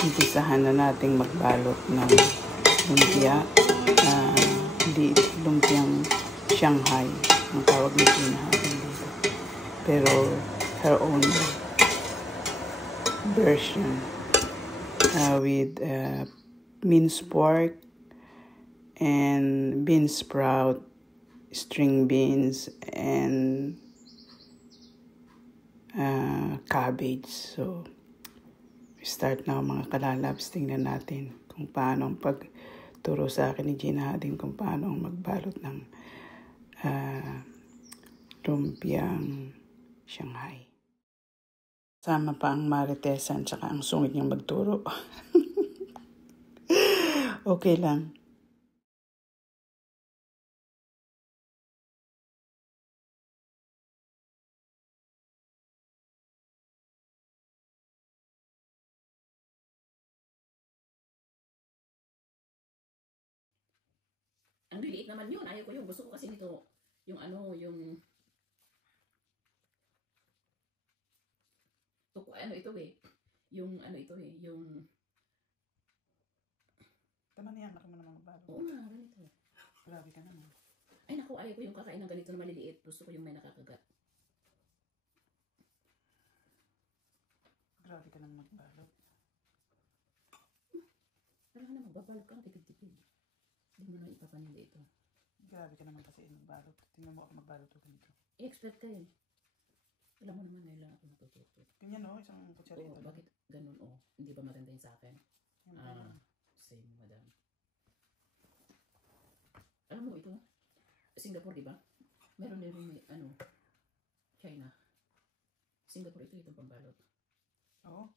umpisahan na nating magbalot ng lumpia. Hindi lumpiang Shanghai ang tawag ni Gina Hading dito, pero her own version with minced pork and bean sprout, string beans, and cabbage. So we start na mga kalalabs. Tingnan natin kung paano ang pagturo sa akin ni Gina Hading kung paano ang magbalot ng lumpiang Shanghai. Sama pa ang maritesan tsaka ang sungit niyang magturo. Okay lang. Ang liliit naman yun. Ayaw ko yun. Gusto ko kasi nito. Yung ano, yung... ano ito eh. Yung ano ito eh. Yung... Tama na yan. Laki mo naman magbalot. Oo nga, ganito. Grabe ka naman. Ay naku, ayaw ko yung kakain ng ganito na maliliit. Gusto ko yung may nakakagat. Grabe ka naman magbalot. Wala na, magbabalot ka. Tipid-tipid. Hindi mo na ipapanili ito. Grabe ka naman kasi magbalot. Tingnan mo ako magbalot ko ganito. I-expect ka eh. Alam mo naman na lang ako natututo. Ganyan o, isang kutsarito. Oo, bakit ganun o? Hindi ba maganda yun sa akin? Same, madam. Alam mo ito? Singapore, di ba? Meron din may, ano, China. Singapore ito, itong pambalot. Oo?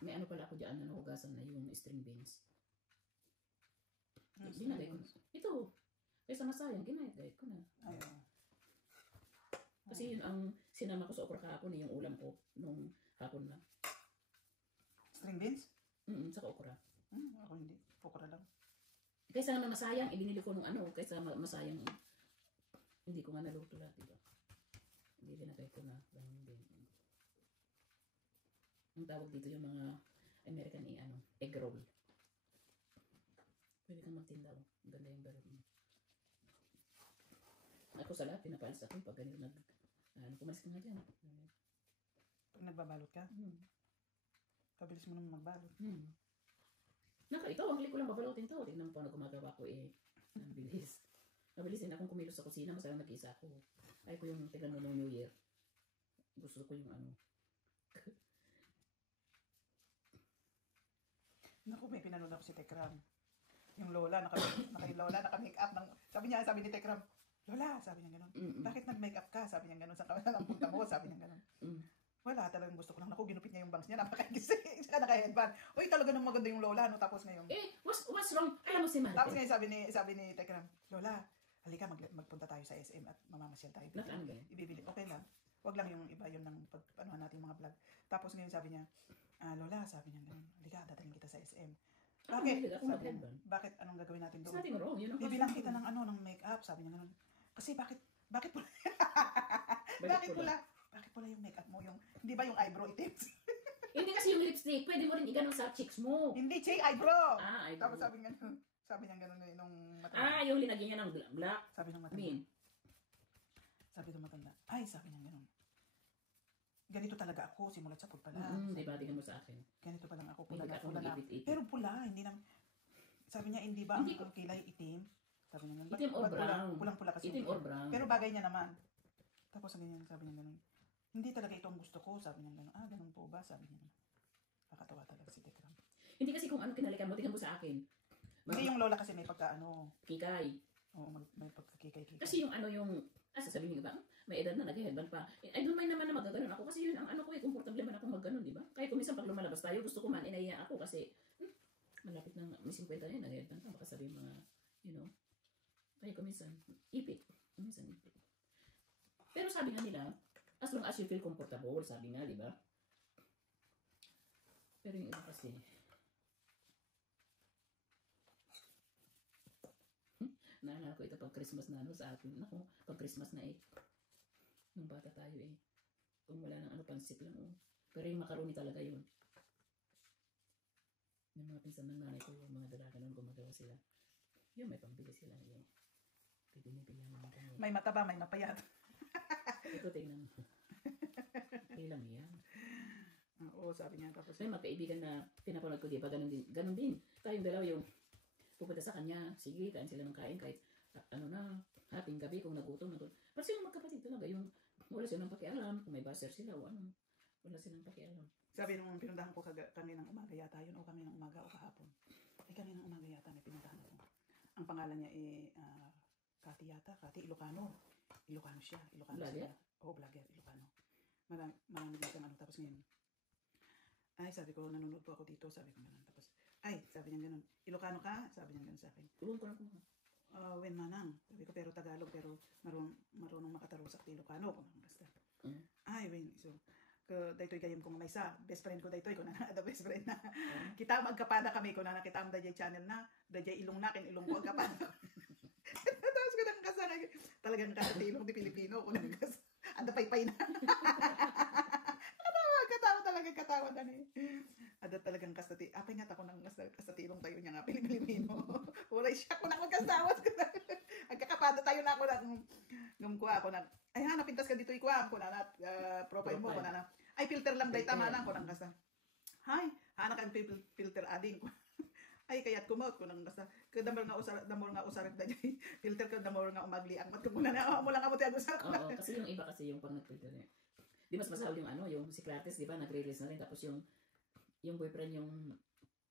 May ano pala ako dyan na nahugasan na yung string beans. Ano Ginagay ko na. Ito, kaysa masayang, ginagay ko na. Ayaw. Kasi yun ang sinama ko sa okra kahapon, yung ulam ko nung hapon lang. String beans? Saka okra. Ako hindi. Pokra lang. Kaysa naman masayang, ibinili ko nung ano, kaysa masayang, hindi ko nga naluto lahat, diba? Hindi binagay ko na. Ganun din. Ang tawag dito yung mga American egg roll. Pwede kang magtinda. Ang ganda yung balot mo. Ako sa lahat, pinapalis ako pag ganyan pumalis ka nga dyan. Pag nagbabalot ka? Pabilis mo naman magbalot. Ito, ang hili ko lang babalutin to. Tingnan mo paano gumagawa ko eh. Ang bilis. Mabilis din akong kumilos sa kusina. Masayang nag-isa ako. Ay ko yung tingnan mo ng New Year. Gusto ko yung ano. Naku, may pinanood ako si Tekram. Yung Lola, naka-make up ng... Sabi ni Tekram, Lola, sabi niya gano'n. Bakit nag-make up ka? Sabi niya gano'n. Sa kamera ng punta mo, sabi niya gano'n. Wala, talagang gusto ko lang. Naku, ginupit niya yung bangs niya. Napakagising. Saka naka-headband. Uy, talaga nang maganda yung Lola. No? Tapos ngayon... What's wrong? Alam mo si Marite. Tapos ngayon sabi ni Tekram, Lola, halika, magpunta tayo sa SM at mamamasyal tayo. Ano ba yan? Ibibili. Okay lang. Wag lang yung iba yun ng pag-anuhan natin yung mga vlog. Tapos ngayon sabi niya, Lola, sabi niya gano'n, halika, dadaling kita sa SM. Bakit? Anong gagawin natin doon? It's nothing wrong. Bibilang kita ng make-up. Sabi niya gano'n. Kasi bakit pula? Bakit pula yung make-up mo? Hindi ba yung eyebrow itim? Hindi kasi yung lipstick. Pwede mo rin i-ganon sa cheeks mo. Hindi, eyebrow. Eyebrow. Tapos sabi niya gano'n nung matanda. Yung linagyan niya ng black. Sabi ng matanda. Sabi ng matanda. Ay, sabi niya gano'n. Ganito talaga ako, simulat sa pula pala. Diba, tingnan mo sa akin. Ganito pa lang ako, pula Hindi na, ako pula na. mag-ipit-ipit. Pero pula, hindi na. Sabi niya, hindi ba ang kilay itim? Sabi niya, itim or brown? Pulang-pula kasi. Itim or brown? Pero bagay niya naman. Tapos ganyan, sabi niya gano'n. Hindi talaga ito ang gusto ko, sabi niya gano'n. Ganun po ba? Sabi niya. Nakakatawa talaga si Tekram. Hindi kasi kung ano kinalikan mo, tingnan mo sa akin. Hindi yung Lola kasi may Kikay. Oo, may pagkakikay. Kasi yung sasabihin niyo ba, may edad na, nag-headband pa. I don't mind naman na magaganon ako kasi yun ang ano ko komportable man ako magganon, di ba? Kaya kung minsan pag lumalabas tayo, gusto ko man, inaya ako kasi malapit na may 50 na yun, nag-headband pa, baka sabihin mga, kaya kung minsan, ipit. Pero sabi nga nila, as long as you feel comfortable, sabi nga, di ba? Pero yung iba kasi, naalala ko ito pag Christmas na sa atin. Naku, pag Christmas na nung bata tayo kung wala nang pansit lang Pero yung macaroni talaga yun. Yung mga pinsan ng nanay ko, yung mga dalaga nun, gumagawa sila. Yung may pambili sila. Yung binibigyan naman kami. May mataba, may mapayat. Ito, tingnan mo. Kailang yan. Oo, sabi niya. Tapos, May mga kaibigan na pinapanood ko, di ba? Ganun din. Tayong dalawa yung pupunta sa kanya. Sige, kain sila ng kain kahit hating gabi kung nagutom. Pero silang magkapatid talaga. Yung wala silang pakialam. Kung may buzzer sila o ano. Wala silang pakialam. sabi nung pinuntahan ko kami ng umaga yata yun, o kami ng umaga o kahapon. Kami ng umaga yata may pinuntahan ko. Ang pangalan niya Kati yata, Kati Ilocano. Ilocano siya. Vlogger? Oo, vlogger, Ilocano. Marami din siyang tapos ngayon. Ay, sabi ko, nanonood po ako dito, sabi ko gano'n. Tapos, sabi niya gano'n, Ilocano ka? Sabi niya gano'n sa akin. Tulong ko na kung Wen manang. Sabi ko, pero Tagalog, pero marunong makatarusak ti Ilocano. Basta. Wen. So, daytoy kayong kung may sa best friend ko daytoy ko na the best friend na kita magkapada kami ko na nakita am dayjay channel na dayjay ilong nakin ilong ko agkapada tapos ko nang kasana talagang katilong di Pilipino ko nang kas anda paypay na katawa na ni ada talagang kastati apay nga ako nang kastatilong tayo niya nga Pilipino wala siya ko nang magkasawas ko na agkakapada tayo na ako nang kuha ako na ay hanap pintas ka dito ikuha ko na profile mo ko na ay filter lang day tama lang ko nang kasa hay hanap kang filter ading ko ay kayat kumot ko nang kasa kadamor nga usarap da filter ka damor nga umagli ang mat ko muna na mo lang amo ti agusar ko oo kasi yung iba kasi yung pang nag-filter niya di mas masahol yung yung si Clarice di ba nagre-release na rin tapos yung boyfriend yung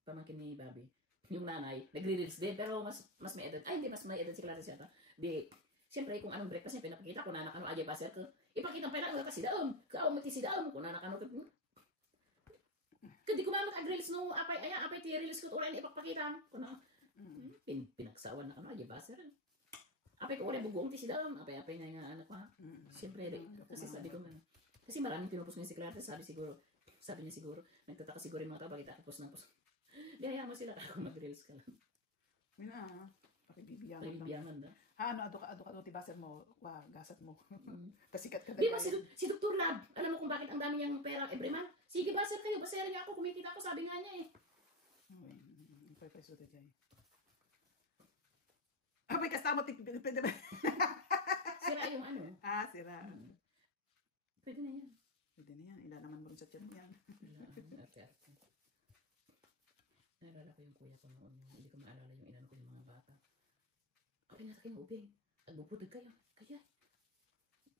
pamangkin ni Bobby yung nanay nagre-release din pero mas may edad ay hindi mas may edad si Clarice yata di siyempre kung anong breakfast niya pinapakita ko na nakano agay baser ko ipakita pa lang kasi daon kao mati si daon ko na nakano ko kadi ko mamat ag-release no apay ti release ko ulan ipakita ko na pinaksawan na kano agay baser apay ko ulan bugong ti si daon apay nga anak pa siyempre kasi sabi ko man kasi maraming pinupos niya si Clarence sabi niya siguro nagtataka siguro yung mga tao bakit tapos na post di hayaan mo sila kung mag-release ka lang pakibibiyangan na ano ado ti baser mo gasat mo kasikat ka di ba si Dr. Lab alam mo kung bakit ang dami niyang pera every month sige baser kayo baseran niya ako kumikita ako sabi nga niya peso to jay may kasama sira yung sira pwede na yan ila naman mo rin sa tiyan yan naalala ko yung kuya ko noon hindi ko maalala yung inano ko yung mga bata okay na sa kanyang ubing agbuputod kayo kaya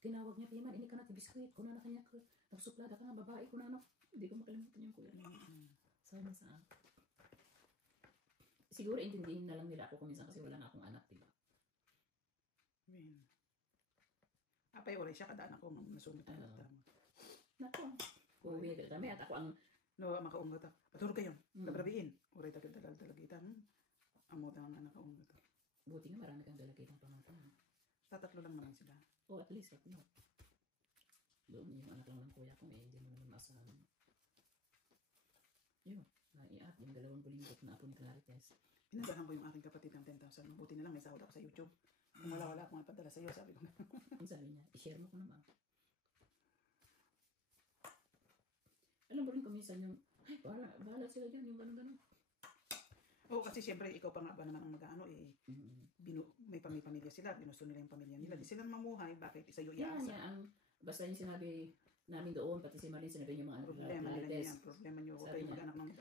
tinawag niya piman ini ka na ti biskwit kuna na kanya ko nagsuplada ka na babae kuna na hindi ko makalimutan yung kuya sabi sa siguro intindihin na lang nila ako kung minsan kasi wala na akong anak diba apay wala siya kadaan ako nasumit ang nako kuya ka kami at ako ang makaungot ako patulog kayo kabrabiin uray dalagitan amo tang anak kaungot buti nga marami kang dalagitang pamangkin tatatlo lang naman sila at least doon yung anak lang ng kuya ko hindi mo naman maasahan yun naiat yung 2 bulinggot na apo ni Clarice pinadahan ko yung aking kapatid ng 10,000 buti na lang may sahod ako sa YouTube kung wala akong ipadala sa iyo sabi ko sabi niya i-share mo ko naman alam mo rin kumisan yung bahala sila dyan yung gano'n oo kasi siyempre ikaw pa nga ba naman ang mag-ano may pamilya sila binusto nila yung pamilya nila di sila mamuhay bakit isa yung iasa basta yung sinabi namin doon pati si Marlene sinabi niya mga problema niyo kayo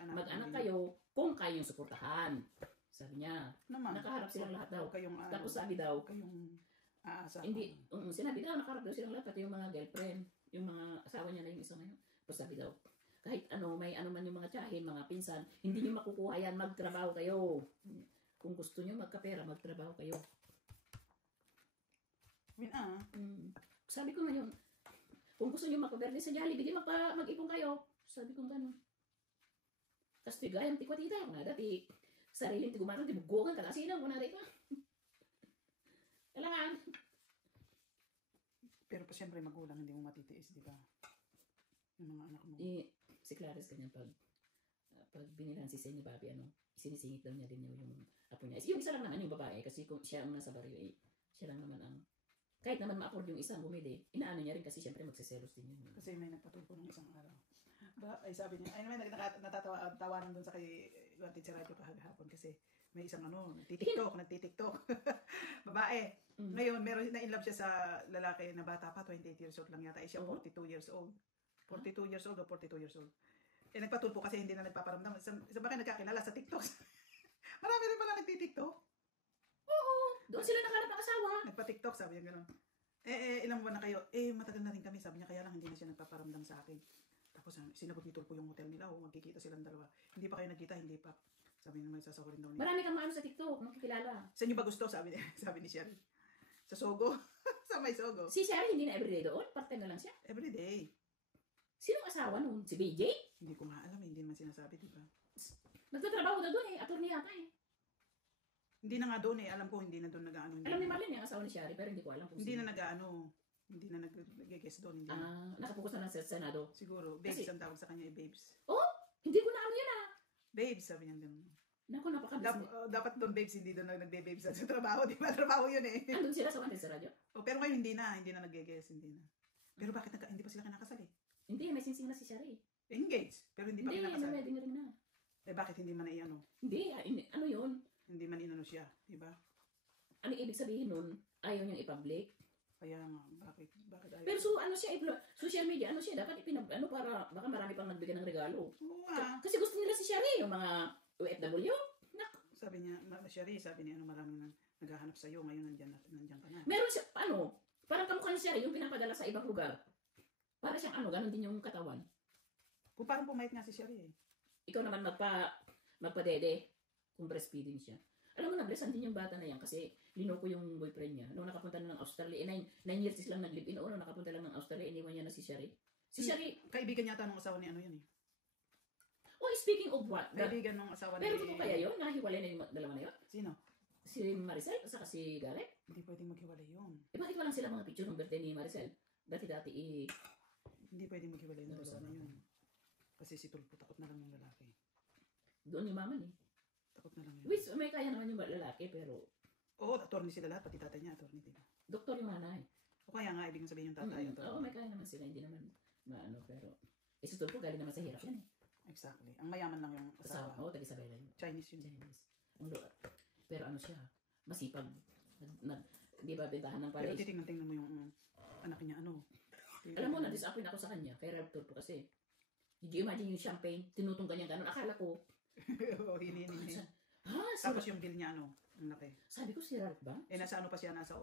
mag-anak kayo kung kayong suportahan sabi niya nakaharap silang lahat daw tapos sabi daw kayong aasa hindi sinabi daw nakaharap daw silang lahat pati yung mga girlfriend yung mga asawa niya na yung isa ngayon tapos sabi daw kahit may man yung mga tiyahin, mga pinsan, hindi nyo makukuha yan, magtrabaho kayo. Kung gusto nyo magkapera, magtrabaho kayo. Sabi ko ngayon, kung gusto nyo magpaberde sa Jollibee, mag-ipon kayo. Sabi ko gano'n. Tapos tigayang tikwatita, kung dati sariling tigumarang, tibugogan ka, sinang kung naray ka. Kailangan. Pero pa siyempre magulang, hindi mo matitiis, di ba? Yung mga anak mo. Si Clarice kanya pag binilan si Senny Bobby, sinisingit daw niya din yung apo niya. Yung isa lang naman yung babae kasi kung siya ang nasa baryo siya lang naman ang kahit naman ma-afford yung isang bumili, inaano niya rin kasi syempre magsiselos din yun. Kasi may nagpatulpo ng isang araw. Ba, ay sabi niya, ay naman natatawanan doon sa kay Wanted sa radyo kahapon kasi may isang nagtitiktok. Babae. Ngayon, meron na in love siya sa lalaki na bata pa, 28 years old lang yata. Siya 42 years old. 42 years old o 42 years old. Nagpatulpo kasi hindi na nagpaparamdam. Sa bakit nagkakilala sa TikTok? Marami rin pala nagtitiktok. Oo, doon sila nakahanap ng asawa. Nagpa-TikTok, sabi niya gano'n. Ilang buwan na kayo? Matagal na rin kami. Sabi niya, kaya lang hindi na siya nagpaparamdam sa akin. Tapos sinagot ni Tulpo yung hotel nila. Magkikita silang dalawa. Hindi pa kayo nagkita, hindi pa. Sabi niya, magsasahurin daw niya. Marami kang maano sa TikTok, makikilala. Sa inyo ba gusto? Sabi ni Sherry. Sa Sogo. Sa may Sogo. Si Sherry hindi na everyday doon? Part-time na lang siya? Everyday. Sinong asawa nun? Si BJ? Hindi ko nga alam. Hindi naman sinasabi, di ba? Nagtatrabaho na doon eh. Attorney yata eh. Hindi na nga doon eh. Alam ko hindi na doon nag-ano. Alam ni Marlene yung asawa ni Sherry, pero hindi ko alam kung Hindi sino. na nag-ano. Hindi na nag-guess doon. Hindi na. Nakapokus na lang sa Senado. Siguro. Babes ang tawag sa kanya eh. Babes. Oh, hindi ko na ano yan ah. Babes, sabi niya gano'n. Naku, napaka-business. Dapat doon babes, hindi doon nagbe-babes sa trabaho. Di ba? Trabaho yun eh. Andun sila sa Wanted sa radyo? Pero ngayon hindi na nag-guess. Hindi na. Pero bakit hindi pa sila kinakasal eh? Hindi, may singsing na si Sherry. Engaged. Pero hindi pa kinakasal. Hindi, wedding ring na. Bakit hindi man i-ano? Hindi, ano yun? Hindi man inano siya. Di ba? Ano ibig sabihin nun? Ayaw niyang i-public. Kaya nga, bakit ayaw? Pero ano siya, social media, ano siya, dapat para baka marami pang nagbigay ng regalo. Oo nga. Kasi gusto nila si Sherry, yung mga OFW. Sabi niya, Sherry, sabi niya, maraming naghahanap sa'yo, ngayon nandiyan ka na. Meron siya, parang kamukha ni Sherry, yung pinapadala sa ibang lugar. Para siyang ganun din yung katawan. Kung parang pumayat nga si Sherry eh. Ikaw naman magpadede kung breastfeeding siya. Alam mo na, blessan din yung bata na yan kasi linoko yung boyfriend niya. Nung nakapunta na ng Australia, 9 years lang nag-live-in. Nung nakapunta lang ng Australia, iniwan niya na si Sherry. Si Sherry, kaibigan yata ng asawa ni ano yun eh. oh, speaking of what? Kaibigan ng asawa ni... Pero totoo kaya yun? Nahiwalay na yung dalawa na yun? Sino? Si Maricel, saka si Gareth? Hindi pwedeng maghiwalay yun. Bakit walang sila mga picture ng birthday ni Maricel? Dati-dati Hindi pwedeng maghiwalay yung dalawa na yun. Kasi si Tulpo takot na lang yung lalaki. Doon yung maman eh. Takot na lang yun. Which may kaya naman yung lalaki pero... Oo, attorney sila lahat. Pati tatay niya, attorney diba? Doktor yung nanay. O kaya nga, ibig sabihin yung tatay. Oo, may kaya naman sila. Hindi naman maano pero... Si Tulpo galing naman sa hirap yan eh. Exactly. Ang mayaman lang yung asawa. Oo, taga-Isabela yun. Chinese yun. Chinese. Pero ano siya, masipag. Di ba, bentahan ng Pero palis. titingnan mo yung anak niya, ano. Alam mo, na-disappoint ako sa kanya, kay Rev Tulpo kasi. Did you imagine yung champagne, tinutunggan niya gano'n? Akala ko, Oo, hinin. si Tapos yung bill niya, ano, ang laki. sabi ko si Ralph ba? Nasa ano pa siya, nasa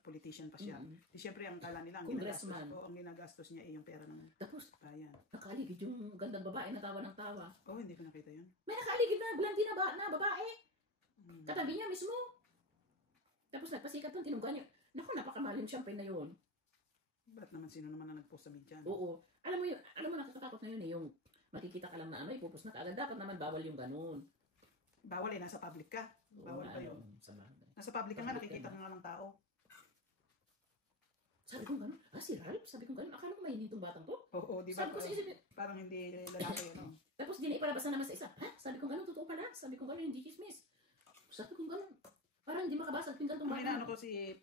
politician pa siya. Di syempre, ang kala nila, ang Congressman. ginagastos niya yung pera ng Tapos, bayan. nakaligid yung gandang babae na tawa ng tawa. Hindi ko nakita yun. May nakaligid na blondie na babae. Hmm. Katabi niya mismo. Tapos nagpasikat doon, tinunggan niya. Naku, napakamahal yung champagne na yun. Ba't naman sino naman na nag-post sa media? Oo. Alam mo nakakatakot na yun eh, yung makikita ka lang na ipupus na kaagad. Dapat naman bawal yung ganun. Bawal nasa public ka. Bawal pa yun. Nasa public ka nga, nakikita ka nga ng tao. Sabi ko gano'n, si Ralph? Sabi ko gano'n, akala ko may itong batang to? Oo, di ba? Sabi ko sa isip, Parang hindi lalaki yun. tapos di na ipalabas na naman sa isa. Ha? Sabi ko gano'n, totoo pala. Sabi ko gano'n, hindi chismis. Sabi ko gano'n, parang hindi makabasa at pinggan tong May batang. ko si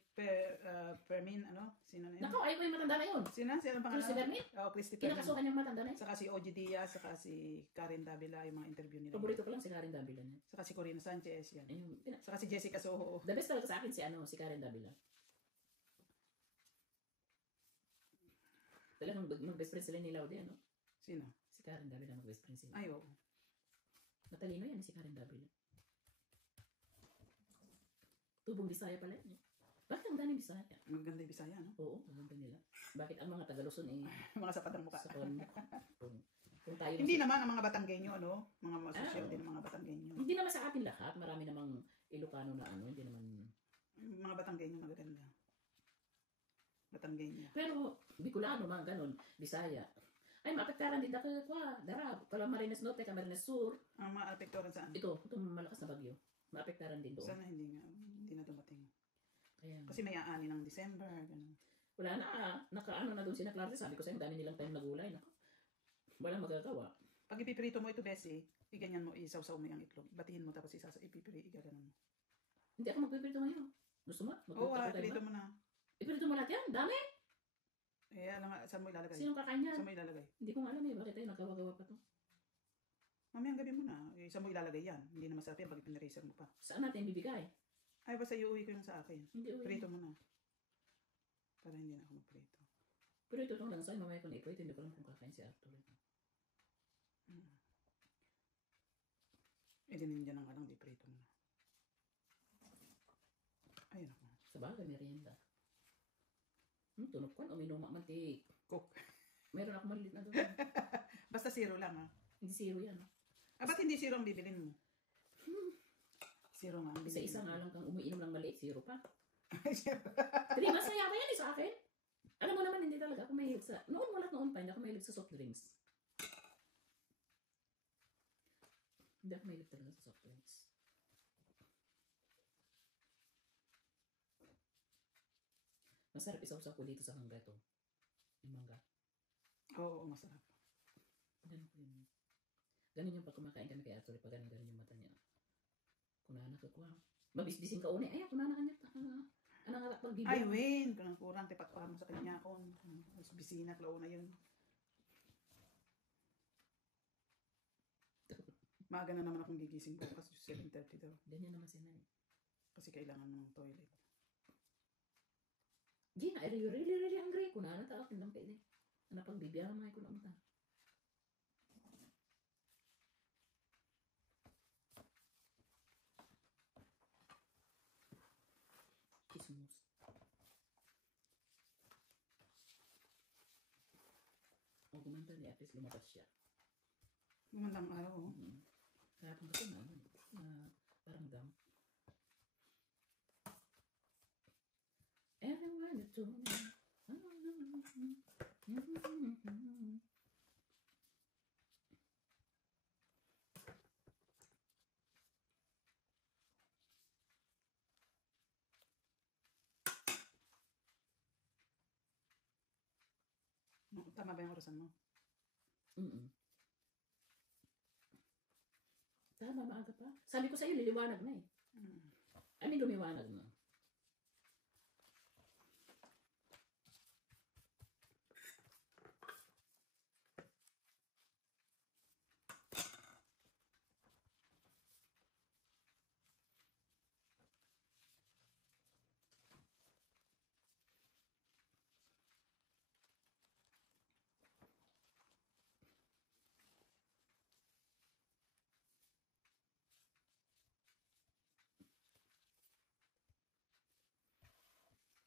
Fermin, sino na yun? Nako, ayaw ko yung matanda na yun. Sino ang pangalan? Christy Vermin? Oo, Christy Fermin. Kinakasuhan yung matanda na yun. Saka si OG Diaz, saka si Karen Davila, yung mga interview nila. Paborito ko lang si Karen Davila niya. Saka si Corina Sanchez, yan. Ayun, Saka si Jessica Soho. the best talaga sa akin si Karen Davila. Talagang mag-best friend sila ni Laude, ano? Sino? Si Karen Davila mag-best friend sila. Ay, oo. Matalino yan si Karen Davila. Tubong Bisaya pala yun. Bakit ang daming Bisaya? Maganda yung Bisaya, no? Oo, maganda nila. Bakit ang mga Taga-Luzon Mga sapat ng mukha. sa kung tayo Hindi naman ang mga Batanggenyo, ano? Mga social din ang mga Batanggenyo. Hindi naman sa atin lahat. Marami namang Ilocano na hindi naman. Mga Batanggenyo magaganda. Batanggenyo. Pero Bicolano, mga ganun, Bisaya. Ay, maapektaran din dako Darab, Camarines Norte, Camarines Sur. Ang mga apektoran saan? Itong malakas na bagyo. Maapektaran din doon. Sana hindi na dumating. Kaya, Kasi may aani ng December, ganun. wala na, nakaano na doon si Clarence. Sabi ko sa'yo, dami nilang time na gulay. Naku, walang magagawa. Pag ipiprito mo ito, Bessie, iganyan mo, isaw-saw mo yung itlog. Batihin mo, tapos igaganon mo. Hindi ako magpipirito ngayon. Gusto mo? Oo, prito mo na. Ipirito mo lahat yan? Dami? Eh, alam nga, saan mo ilalagay? Sinong kakain yan? Saan mo ilalagay? Hindi ko nga alam eh. Bakit tayo nagkawa-gawa pa to? Mamayang gabi mo na. Eh, saan mo ilalagay yan? Hindi na masarap yan pag pinaraser mo pa. Saan natin bibigay? Ay, basta iuwi ko yung sa akin. Hindi uwi. Prito mo na. Para hindi na ako magprito. Pero ito lang sa'yo, mamaya ko na iprito. Hindi ko alam kung kakain si Arthur. Eh, dinindihan na nga lang, di prito mo na. Ayun ako. Sa bagay, merienda. Tunog ko, uminom man ti. Cook. Meron ako maliit na doon. Basta zero lang, ha? Hindi zero yan. Ah, ba't hindi zero ang bibilin mo? Zero nga ang bibilin Isa-isa nga lang kang umiinom ng maliit, zero pa. mo. 3 months na yata yan eh sa akin. Alam mo naman, hindi talaga ako mahilig sa... Noon wala noon pa, hindi ako mahilig sa soft drinks. Hindi ako mahilig talaga sa soft drinks. Masarap isaw-saw ko dito sa hangga to. Yung mangga. Oo, masarap. Ganun ko yun. Ganun yung pag kumakain kami kay Arthur, pag ganun yung mata niya. Kunana ka kuha. Mabisbisin ka una. Ay, kunana ka niya. Ano nga pag bibig? Ay, Wayne, kurang tipat pa mo sa kanya ako. Mas bisina, klaw na yun. Maaga na naman akong gigising bukas, 7:30 daw. Ganyan naman si Nan. Kasi kailangan ng toilet. Gina, are you really hungry? Kunana ta akin lang pwede. Ano pag bibiyang mga ko na umta. Kismus. O kumanta ni Atis, lumabas siya. Gumandang araw, oh. Kahapon kasi na, parang dam. Everyone is doing it. Tama ba yung orasan mo? Tama, maaga pa. Sabi ko sa'yo, liliwanag na eh. I mean, lumiwanag na.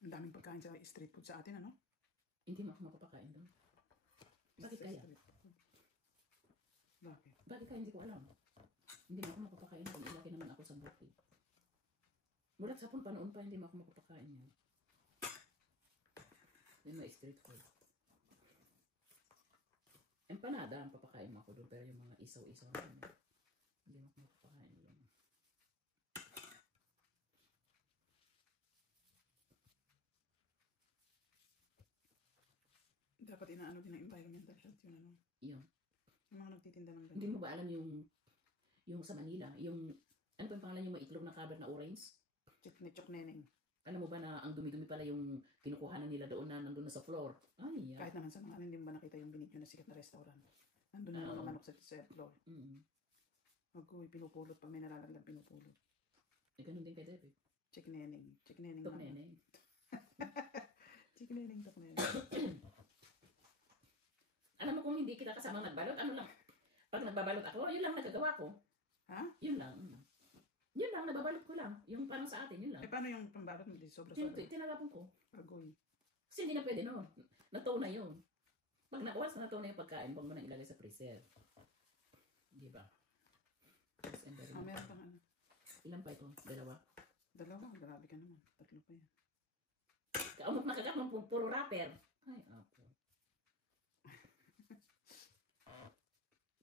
Ang daming pagkain sa street food sa atin, ano? Hindi mo ako mapapakain doon. Bakit kaya? Bakit? Bakit kaya hindi ko alam? Hindi mo ako mapapakain doon. Ilaki naman ako sa bukid. Mula sa hapon pa noon pa, hindi mo ako mapapakain yan. Yan na street food. Empanada ang papakain mo ako doon. Pero yung mga isaw-isaw hindi mo ako mapapakain doon. Dapat inaano din ng environmental health yun, ano? Yun. Yung mga nagtitinda ng Hindi mo ba alam yung sa Manila, yung, ano pa yung pangalan yung maitlog na cover na orange? Chukneneng. Alam mo ba na ang dumi-dumi pala yung kinukuhanan nila doon na nandun na sa floor? Ay, yeah. Kahit naman sa mga ano, hindi mo ba nakita yung binigyo na sikat na restaurant? Nandun na mga manok sa floor. Mag-uwi, pinupulot. Pag may nalalaglag, pinupulot. Eh, ganun din kay David. Chikneneng. Chikneneng. Tukneneng. Chikneneng, tukneneng. Alam mo kung hindi kita kasama nagbalot, ano lang? Pag nagbabalot ako, yun lang nagagawa ko. Ha? Yun lang. Yun lang, nababalot ko lang. Yung parang sa atin, yun lang. Eh, paano yung pambalot mo? Sobra-sobra. Tinalapon ko. Agoy. Kasi hindi na pwede no. Natow na yun. Pag once na natow na yung pagkain, huwag mo na ilagay sa freezer. Di ba? Meron pang ano. Ilan pa ito? Dalawa? Dalawa? Grabe ka naman. Tatlo pa yan. Kaamok na kagak ng puro wrapper. Ay, apo.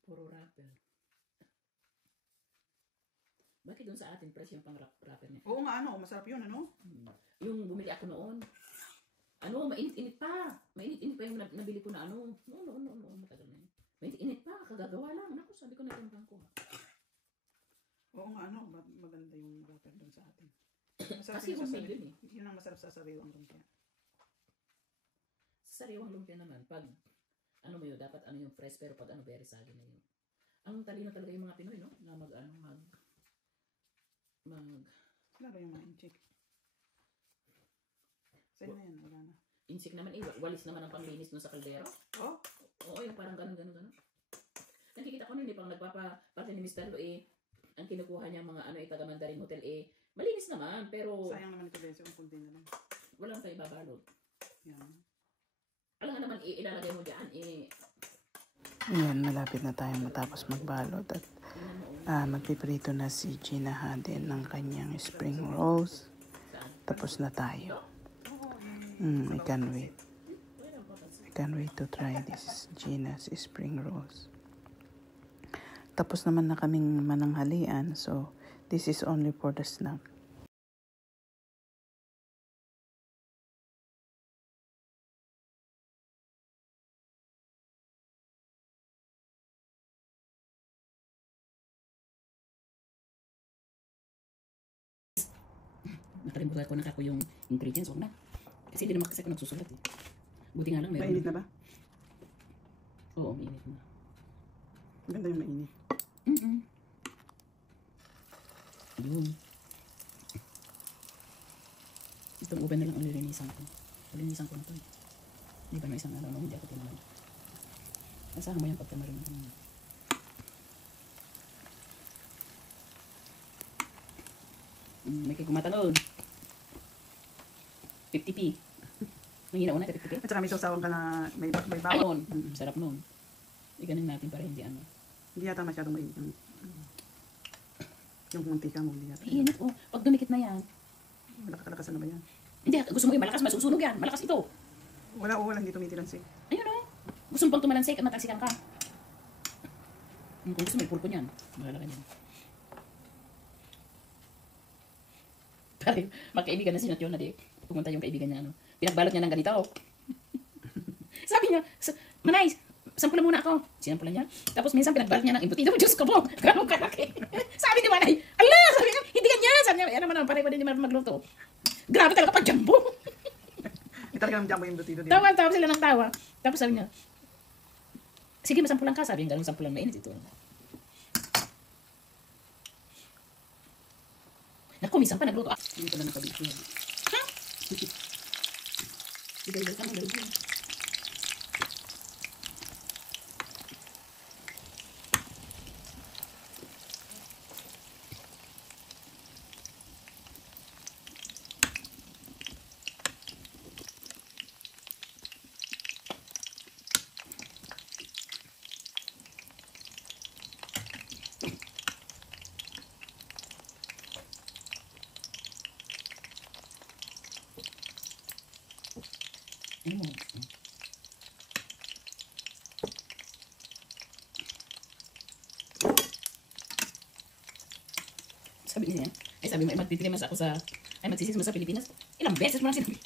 Puro wrapper. Bakit doon sa atin fresh yung pang wrapper niya? Oo nga, ano. Masarap yun, ano? Yung bumili ako noon. Ano, mainit-init pa. Mainit-init pa yung nabili ko na ano. Noon, matagal na yun. Mainit-init pa, kagagawa lang. Naku, sabi ko na yung ko. Oo nga, ano. Maganda yung wrapper doon sa atin. Kasi homemade yun eh. Yun ang masarap sa sariwang lumpia. sariwang lumpia naman, pag ano mo yun, dapat ano yung fresh, pero pag ano, very saging na yun. Ang talino talaga yung mga Pinoy, no? Na Lalo yung mga inchik. Sa'yo na yan, wala na. insik naman eh, walis naman ang panglinis dun sa kaldero. Oh? Oo, yung parang ganun. Nakikita ko nun eh, pang nagpapaparte ni Mr. Lo eh, ang kinukuha niya mga ano, taga Mandarin Hotel eh, malinis naman, pero Sayang naman ito beso, ang kundi na lang. walang tayo babalot. Yan. Alam nga naman, ilalagay mo dyan eh. Ayan, malapit na tayo matapos magbalot at magpiprito na si Gina Haden ng kanyang spring rolls. Tapos na tayo. I can't wait. I can't wait to try this Gina's spring rolls. Tapos naman na kaming mananghalian, so this is only for the snack. Nakalimutan ko na ako yung ingredients, wag na. Kasi hindi naman kasi ako nagsusulat eh. Buti nga lang meron. Mainit na ba? Oo, mainit na. Maganda yung mainit. Yun. Itong oven na lang ang lilinisan ko. Lilinisan ko na to eh. Di ba no isang araw no, hindi ako tinaman. Asahan mo yung pagkamarin ko. May kay kumatanod. 50p. May hinauna ka 50p. At saka may sausawan ka na may bawang. Ayun, sarap nun. Iganin natin para hindi ano. Hindi yata masyadong mainit yung mantika mo. Hindi yata. Init oh. Pag dumikit na yan. Malakas na ba yan? Hindi, gusto mo yung malakas, masusunog yan. Malakas ito. Wala, hindi tumitilansik. Ayun oh. Gusto mo pang tumalansik at mataksikan ka. Kung gusto mo, ipulpo niyan. Mahala ka niyan. Pare, magkaibigan na si Natyon na di. Pumunta yung kaibigan niya, ano. Pinagbalot niya ng ganito. Sabi niya, Manay, sampulan muna ako. Sinampulan niya. Tapos minsan pinagbalot niya ng embutido. Diyos ko po, ganun kalaki. Sabi ni Manay, ala, sabi niya, hindi ganyan. Sabi niya, ano naman, pare ko din naman magluto. Grabe talaga pag jumbo. Hindi talaga ng jumbo yung embutido din. Tawa sila ng tawa. Tapos sabi niya, sige, masampulan ka. Sabi niya, ganun sampulan, mainit ito. Naku, minsan pa nagluto. Hindi ko na nakabit yun. Ha? Ibay-ibay ka mo, lalagyan. Ayun. Sabi niya, ay sabi mo, ay magtitirimas ako sa, ay magsisis mo sa Pilipinas. Ilang beses mo lang sinabi.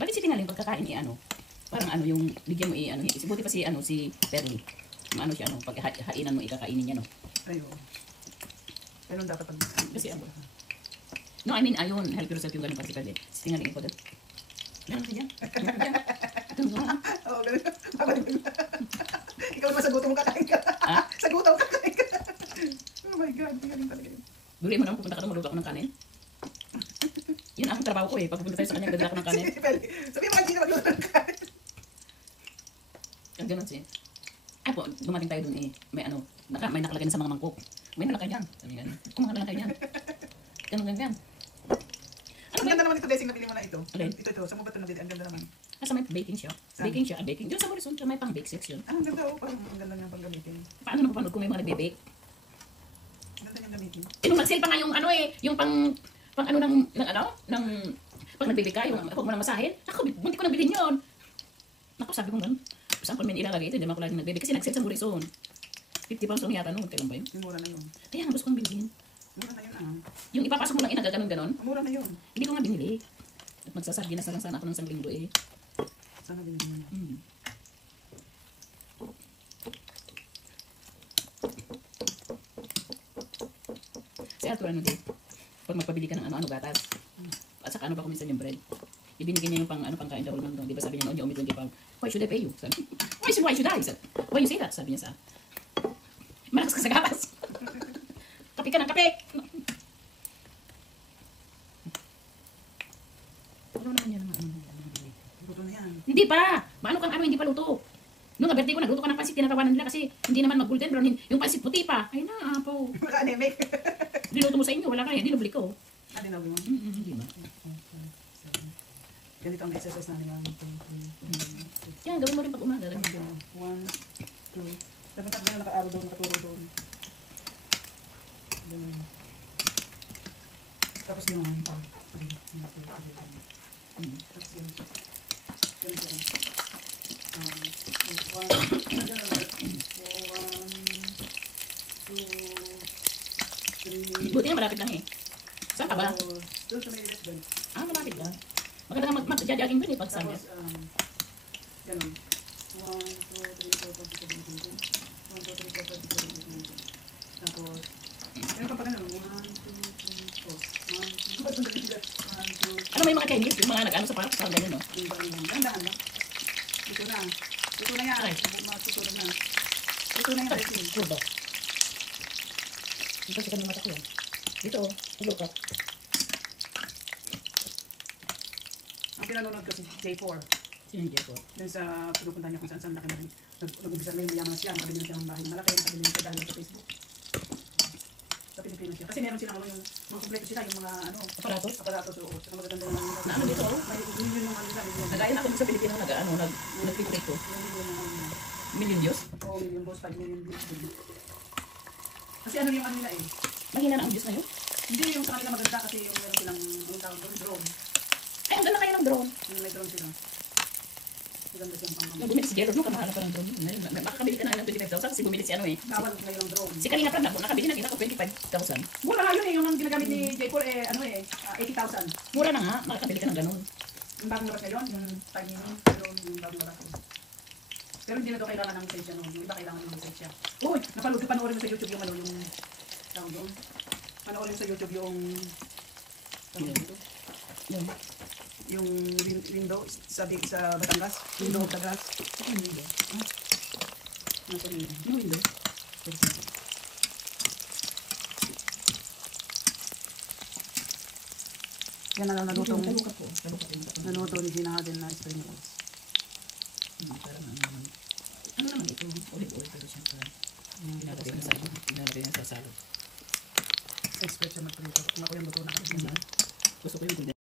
Bakit si tingaling pagkakain ano? Parang ano yung bigyan mo ano, buti pa si ano si Perry. Maano siya ano, pag hainan mo ikakainin niya no. Ayo. Ganun dapat pag... Kasi ano. No, I mean ayun, help yourself yung ganun pag si Perry. Si tingaling po din. Ganun ka dyan. Ito nga. Oo, ganun. Ikaw naman sa gutom kakain ka. Ah? Sa gutom kakain ka. Oh my God, galing talaga yun. Duli mo naman, pupunta ka doon, magluto ako ng kanin. Yun ang trabaho ko eh. Pag pupunta tayo sa kanya, gagawin ako ng kanin. Sabi mo hindi na magluto ng kanin. Ang ganun siya. Ay po, dumating tayo doon eh. May ano, may nakalagay na sa mga mangkok. May nakalagay yan. Sabi nga, kumakan na lang kayo yan. Ganun. Ang ganda naman ito, Dessing, nabili mo na ito. Alin? Ito. Saan mo ba ito nabili? Ang ganda naman. Nasa may baking shop. Saan? Baking shop, baking. Doon sa Morrison, may pang bake section. Ang ganda oh. Parang ang ganda niyang panggamitin. Paano napapanood kung may mga nagbe-bake? Ang ganda niyang gamitin. Eh, nung nag-sale pa nga yung ano eh, yung pang ano ng pag nagbibig ka, yung huwag mo nang masahin. Ako, bunti ko nang bilhin yun. Ako, sabi ko ganun. Saan ko naman ilalagay ito, hindi naman ko laging nagbibig. Kasi nag-sale sa Morrison. 50 pounds lang yata noon. Kailan ba yun? Yung mura na yun. Kaya nga gusto kong bilhin. Mura na yun ah. Yung ipapasok mo lang ganon. Mura na yun. Hindi ko nga binili. At magsasardinas na lang sana ako ng isang linggo eh. Sana binili mo na. Si Arthur, ano din, pag magpabili ka ng ano-ano gatas, at saka ano pa kuminsan yung bread, ibinigay niya yung pangkain daw ng di ba sabi niya noon, yung umit yung pang, why should I pay you? Sabi, why should I? Sabi, why you say that? Sabi niya sa, malakas ka sa gatas. Kape ka ng kape. Ano naman yan? Luto na yan. Hindi pa! Maano kang ano, hindi pa luto. Noong birthday ko, nagluto ka ng pansit, tinatawanan nila kasi hindi naman mag-golden brown. Yung pansit puti pa. Ay na, po. Maka-anemic. Dinuto mo sa inyo, wala ka eh. Dinubli ko. Hindi na mo. Hindi ba? Ganito ang exercise namin. 1, 2, 3, 4, 5, 6, 7, 8. Yan, gawin mo rin pag umaga. 1, 2. Dapat ako na naka-arrow doon, nakaturo doon. Ganun. Tapos yung 1, 2, 3, 4, 5, 6, 7, 8. Tapos yun. Ganito rin. 1, 2, 3, Buti nga malapit lang eh. Saan ka ba? doon sa may restaurant. Ah, malapit lang. Maganda nga mag-jogging dun eh pag summer. Tapos, ganun. 1, 2, 3, 4, 5, 6, 7, 8. 1, 2, 3, 4, 5, 6, 7, 8. Tapos, ganun pa pa ganun. 1, 2, 3, 4. 1, 2, 1, 2, Ano may mga Chinese? Yung mga nag-ano sa parang parang ganyan no? 3, 4, 5, 6, 7, 8. Dahan-dahan lang. Ito na. Ito na yan. Ay. Ito na yan. Ito na yan. Ito. Sure ba? Ito siya ng mata ko yan. Dito oh. Hello ka. Ang pinanonood ko si J4. Sino yung Jeffo? Dun sa pinupunta niya kung saan laki na rin. Nag-umpisa na yung mayaman na siya. Nakabili na siya ng bahay na malaki. Nakabili na siya dahil sa Facebook. Sa Pilipinas siya. Kasi meron silang ano yung mga kompleto sila. Yung mga ano. Aparatos? Aparatos. Oo. Saka magaganda yung mga. Na ano dito oh? May million yung ano nila. Nagaya na ako sa Pilipino nag-click ko. Million views? Oo, million boss. 5 million views. Kasi ano yung ano nila eh. Mahina na ang views ngayon? Hindi yung sa kanila maganda kasi yung meron silang anong tawag doon, drone. Ay, ang ganda kaya ng drone. Yung may drone sila. Maganda siyang pang Nung bumili si Gerald, no, kamahala pa ng drone. Ngayon, makakabili ka na ng 25,000 kasi bumili si ano eh. bawal ngayon ang drone. Si Karina Prab, nakabili na kita ko 25,000. Mura nga yun eh, yung ang ginagamit ni J4 eh, ano eh, 80,000. Mura na nga, makakabili ka ng ganun. Yung bagong labas ngayon, yung tiny drone, yung bagong labas. Pero hindi na ito kailangan ng lisensya no, yung iba kailangan ng lisensya. Uy, panoorin mo sa YouTube yung ano, yung tawag doon. Panoorin mo sa YouTube yung tawag dito. Yun. Yung window sa Batangas, window of the grass. Ano window? Nasa window. Ano window? Yan na lang nalutong, Talukat ko. Talukat ko. naluto ni Gina Haden na spring rolls. Parang ano naman ito? Olive oil pero siya parang pinalagay na sa pinalagay na sa salad. Expert siya magprito. Kung ako yung luto na kasi. Gusto ko yung